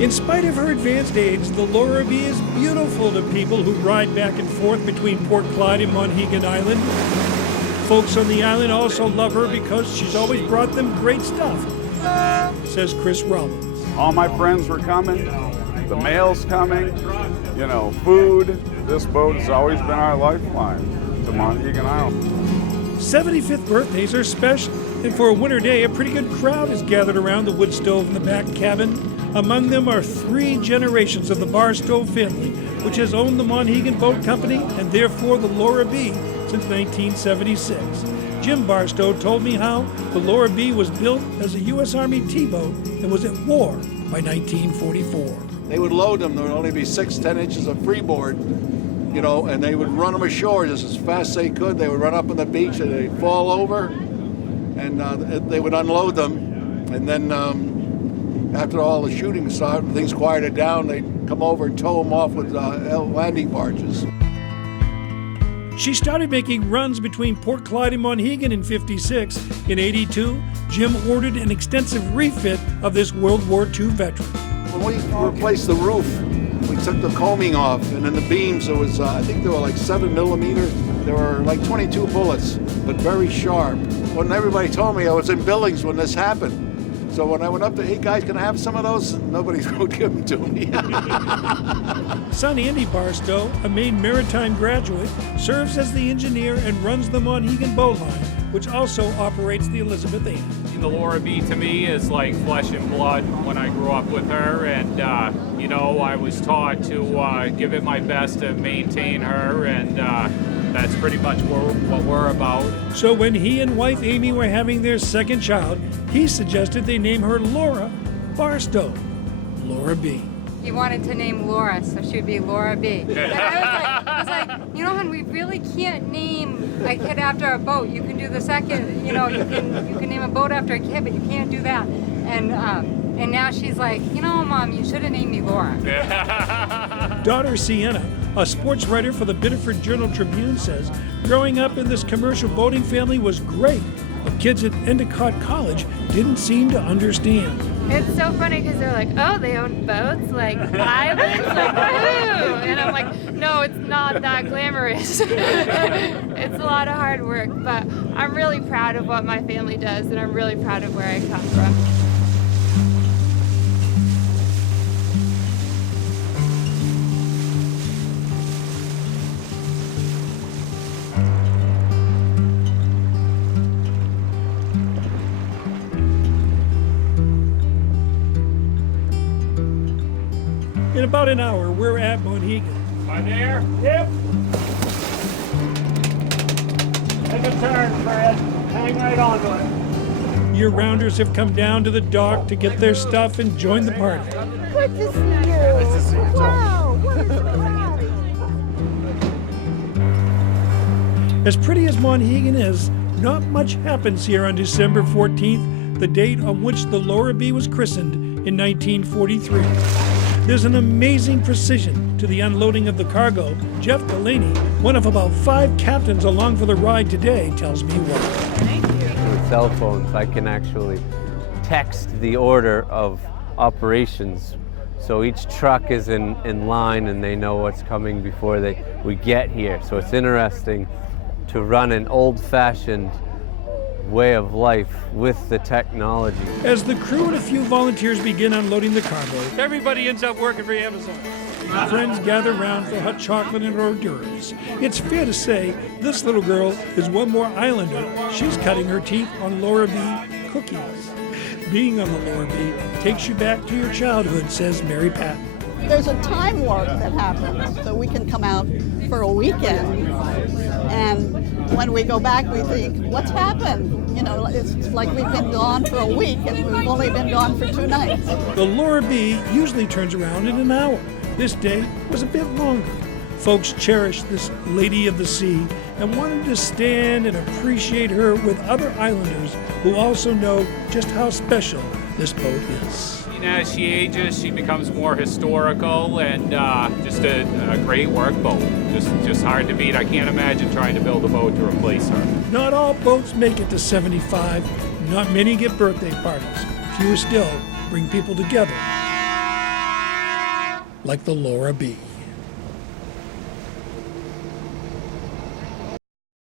In spite of her advanced age, the Laura B is beautiful to people who ride back and forth between Port Clyde and Monhegan Island. Folks on the island also love her because she's always brought them great stuff, says Chris Rollins. All my friends were coming, the mail's coming, food. This boat has always been our lifeline to Monhegan Island. 75th birthdays are special, and for a winter day, a pretty good crowd is gathered around the wood stove in the back cabin. Among them are 3 generations of the Barstow family, which has owned the Monhegan Boat Company and therefore the Laura B since 1976. Jim Barstow told me how the Laura B was built as a U.S. Army T-boat and was at war by 1944. They would load them. There would only be 6-10 inches of freeboard, and they would run them ashore just as fast as they could. They would run up on the beach and they'd fall over, and they would unload them. And then after all the shooting started and things quieted down, they'd come over and tow them off with landing barges. She started making runs between Port Clyde and Monhegan in '56. In '82, Jim ordered an extensive refit of this World War II veteran. When we replaced the roof, we took the coaming off, and in the beams there was, I think there were like 7 millimeters. There were like 22 bullets, but very sharp. When everybody told me I was in Billings when this happened. So when I went up to, hey guys, can I have some of those? Nobody would give them to me. Son Andy Barstow, a Maine maritime graduate, serves as the engineer and runs the Monhegan boat line, which also operates the Elizabeth Ann. The Laura B to me is like flesh and blood when I grew up with her, and I was taught to give it my best to maintain her, and that's pretty much what we're about. So when he and wife Amy were having their second child, he suggested they name her Laura Barstow, Laura B. He wanted to name Laura, so she would be Laura B. And I was like, hon, we really can't name a kid after a boat. You can do the second, you can name a boat after a kid, but you can't do that. And now she's like, Mom, you should have named me Laura. Daughter Sienna, a sports writer for the Biddeford Journal-Tribune, says growing up in this commercial boating family was great, but kids at Endicott College didn't seem to understand. It's so funny because they're like, oh, they own boats, like islands, like woohoo! And I'm like, no, it's not that glamorous. It's a lot of hard work, but I'm really proud of what my family does, and I'm really proud of where I come from. In about an hour, we're at Monhegan. Am I there? Yep. Take a turn, Fred. Hang right on to it. Year-rounders have come down to the dock to get their stuff and join the party. Good to see you. Nice to see you. Wow, what is that? As pretty as Monhegan is, not much happens here on December 14th, the date on which the Laura B was christened in 1943. There's an amazing precision to the unloading of the cargo. Jeff Delaney, one of about 5 captains along for the ride today, tells me why. With cell phones, I can actually text the order of operations. So each truck is in line and they know what's coming before we get here. So it's interesting to run an old-fashioned way of life with the technology. As the crew and a few volunteers begin unloading the cargo, everybody ends up working for Amazon. Friends gather round for hot chocolate and hors d'oeuvres. It's fair to say this little girl is one more islander. She's cutting her teeth on Laura B cookies. Being on the Laura B takes you back to your childhood, says Mary Patton. There's a time warp that happens, so we can come out for a weekend, and when we go back, we think, what's happened? It's like we've been gone for a week, and we've only been gone for 2 nights. The Laura B usually turns around in an hour. This day was a bit longer. Folks cherished this lady of the sea and wanted to stand and appreciate her with other islanders who also know just how special this boat is. As she ages, she becomes more historical and just a great work boat. Just hard to beat. I can't imagine trying to build a boat to replace her. Not all boats make it to 75. Not many get birthday parties. Fewer still bring people together like the Laura B.